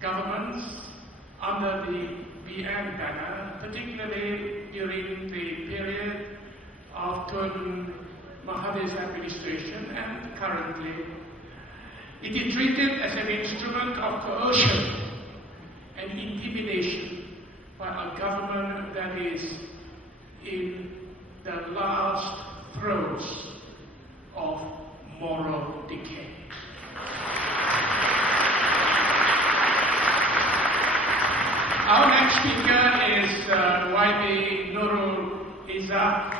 governments under the BN banner, particularly during the period of Tun Mahathir's administration and currently, it is treated as an instrument of coercion and intimidation by a government that is in the last throes of moral decay. Our next speaker is YB Nurul Izzah,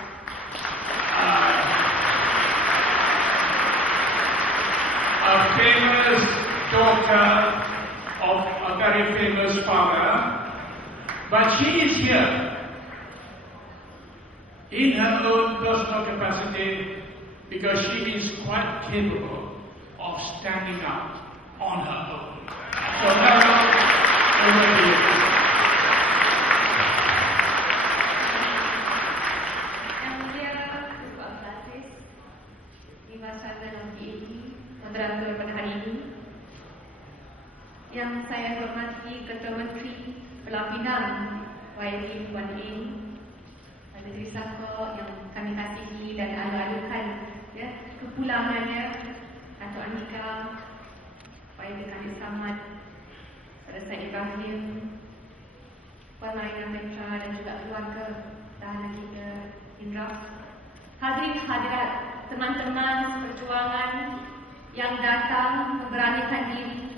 a famous daughter of a very famous father, but she is here in her own personal capacity because she is quite capable of standing up on her own. So now, over to you. Yang saya hormati Ketua Menteri Pelapinan YB Wan Eng, Menteri Sako yang kami kasihi dan alu-alukan kepulangannya, Dato' Anika, YB Khalid Samad, Saudara Syed Ibrahim, Puan Marina Petra dan juga keluarga tahanan kita Indra. Hadirin hadirat, teman-teman seperjuangan yang datang memberanikan diri,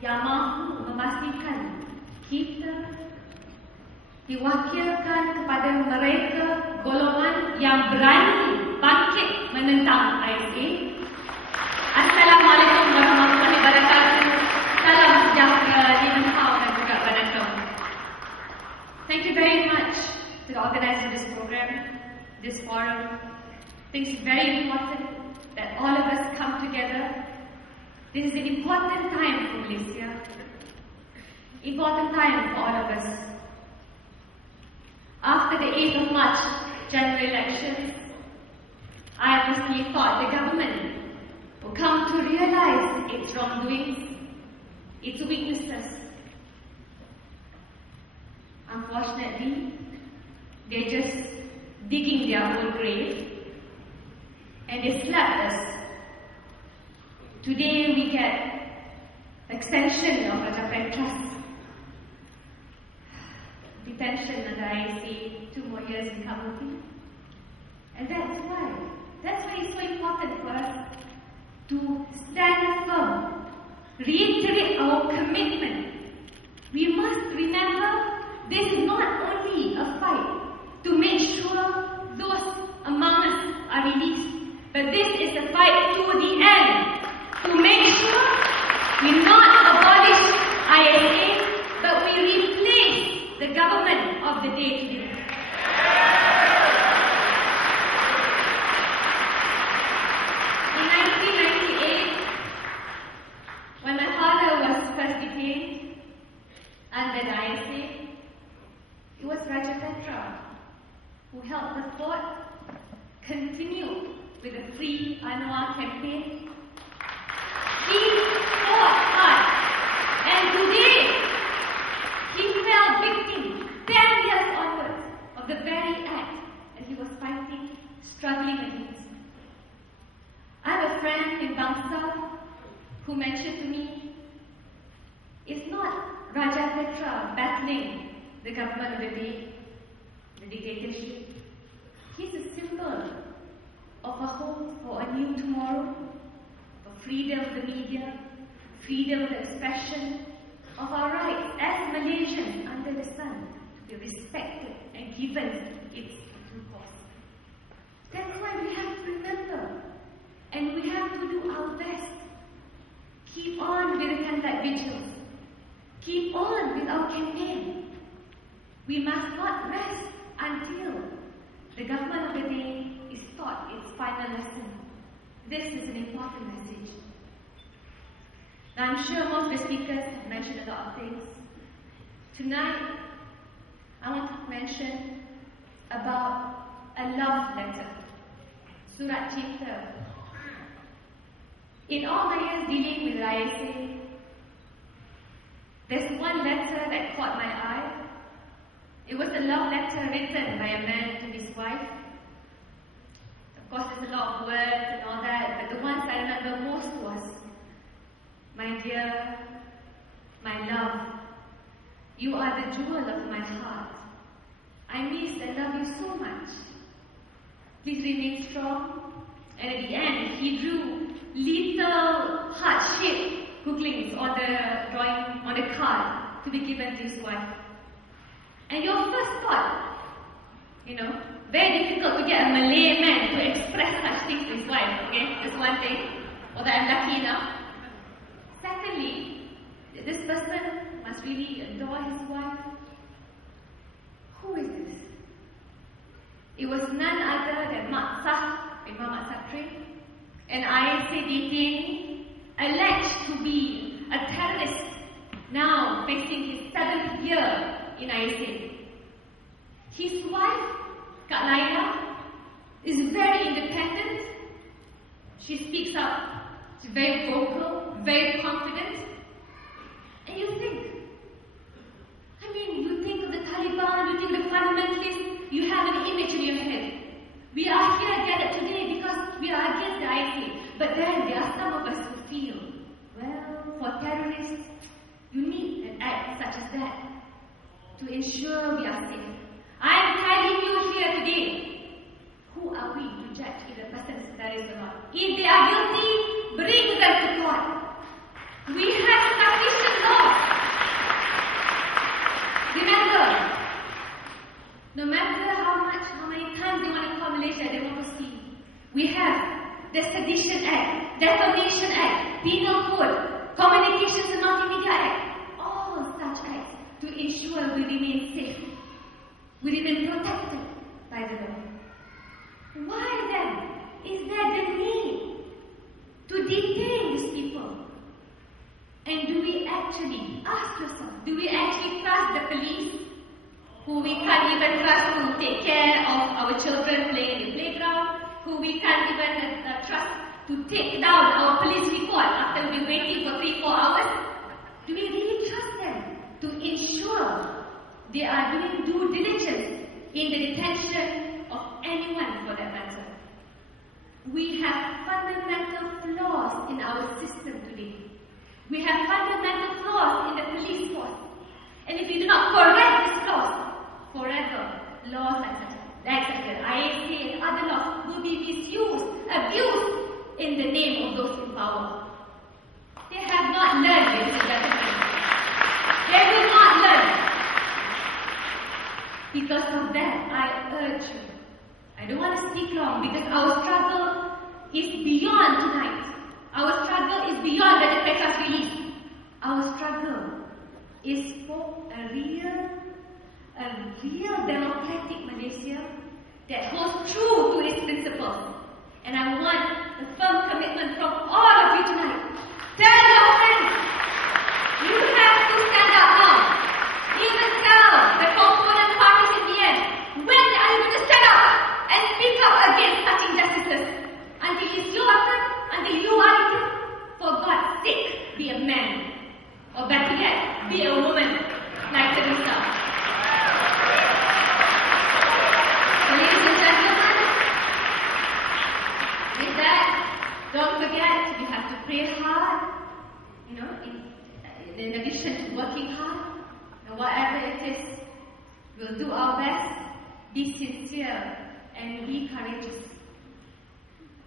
yang mahu memastikan kita diwakilkan kepada mereka golongan yang berani bangkit menentang ISA. Assalamualaikum warahmatullahi wabarakatuh. Salam sejahtera di engkau dan juga pada kamu. Thank you very much to the organizer of this program, this forum. I think it's very important that all of us come together. This is an important time for Malaysia, important time for all of us. After the 8th of March general elections, I personally thought the government will come to realize its wrongdoings, its weaknesses. Unfortunately, they're just digging their own grave and they slapped us. Today we get extension of Raja Trust, detention under ISA, 2 more years in Kabuki. And that's why it's so important for us to stand firm, reiterate our commitment. We must remember this is not only a fight to make sure those among us are released, but this is a fight to the end. To make sure we not abolish ISA, but we replace the government of the day today. In 1998, when my father was first detained under the ISA, it was Raja Petra who helped the fort continue with the Free Anwar campaign. He fought hard, and today he fell victim 10 years onwards of the very act that he was fighting, struggling against. I have a friend in Bangsa who mentioned to me, it's not Raja Petra battling the government of the day, the dictatorship. He's a symbol of a hope for a new tomorrow, freedom of the media, freedom of expression, of our rights as Malaysians under the sun to be respected and given its due course. That's why we have to remember, and we have to do our best. Keep on with the candlelight vigils. Keep on with our campaign. We must not rest until the government of the day is taught its final lesson. This is an important message. Now, I'm sure most of the speakers have mentioned a lot of things. Tonight, I want to mention about a love letter, Surat Cinta. In all my years dealing with ISA, It was a love letter written by a man to his wife. Of course, there's a lot of words and all that, but the ones I remember most was, "My dear, my love, you are the jewel of my heart. I miss and love you so much. Please remain strong." And at the end, he drew little heart-shaped googlings on the drawing on the card to be given to his wife. And your first thought, very difficult to get a Malay man to express such things to his wife, okay? That's one thing. Although I'm lucky enough. Secondly, this person must really adore his wife. Who is this? It was none other than Imam Satri, an ISA detainee, alleged to be a terrorist, now facing his 7th year in ISA. His wife, Kak Laila, is very independent. She speaks up. She's very vocal, very confident. And you think of the Taliban, you think of the fundamentalists, you have an image in your head. We are here gathered today because we are against the ISA. But then there are some of us who feel, well, for terrorists, you need an act such as that to ensure we are safe. I'm telling you here today, who are we to judge if a person is a terrorist or not? If they are guilty, bring them to court. We have sufficient law. Remember, no matter how many times they want to call Malaysia, they want to see. We have the Sedition Act, Defamation Act, Penal Code, Communications and Multimedia Act, all such acts to ensure we remain safe. We remain protected by the law. Why then is there the need to detain these people? And do we actually, ask yourself, do we actually trust the police, who we can't even trust to take care of our children playing in the playground, who we can't even trust to take down our police report after we've been waiting for 3-4 hours? Do we really trust them to ensure they are doing due diligence in the detention of anyone for that matter? We have fundamental flaws in our system today. We have fundamental flaws in the police force. And if we do not correct these flaws, forever, laws like the ISA and other laws will be misused, abused in the name of those in power. They have not learned, ladies and gentlemen. They will not learn. Because of that, I urge you. I don't want to speak long because our struggle is beyond tonight. Our struggle is beyond the Pekkas release. Our struggle is for a real democratic Malaysia that holds true to its principles. And I want a firm commitment from all of you tonight. Tell your friends, you have to stand up now. Even tell the component parties in the end, when are you going to stand up and speak up against such injustices? Until it's your turn, until you are here, for God's sake, be a man. Or better yet, be a woman like Teresa. Ladies and gentlemen, with that, don't forget, you have to pray hard, in addition to working hard. And whatever it is, we'll do our best, be sincere, and be courageous.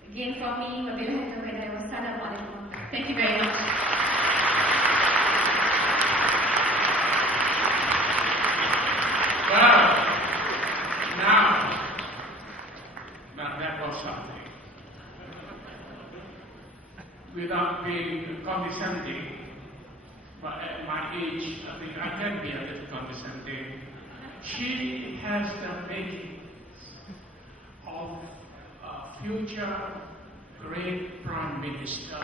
Again, from me, thank you very much. Well, now that was something. Without being condescending, but at my age, I think I can be a little condescending. She has the makings of a future great Prime Minister.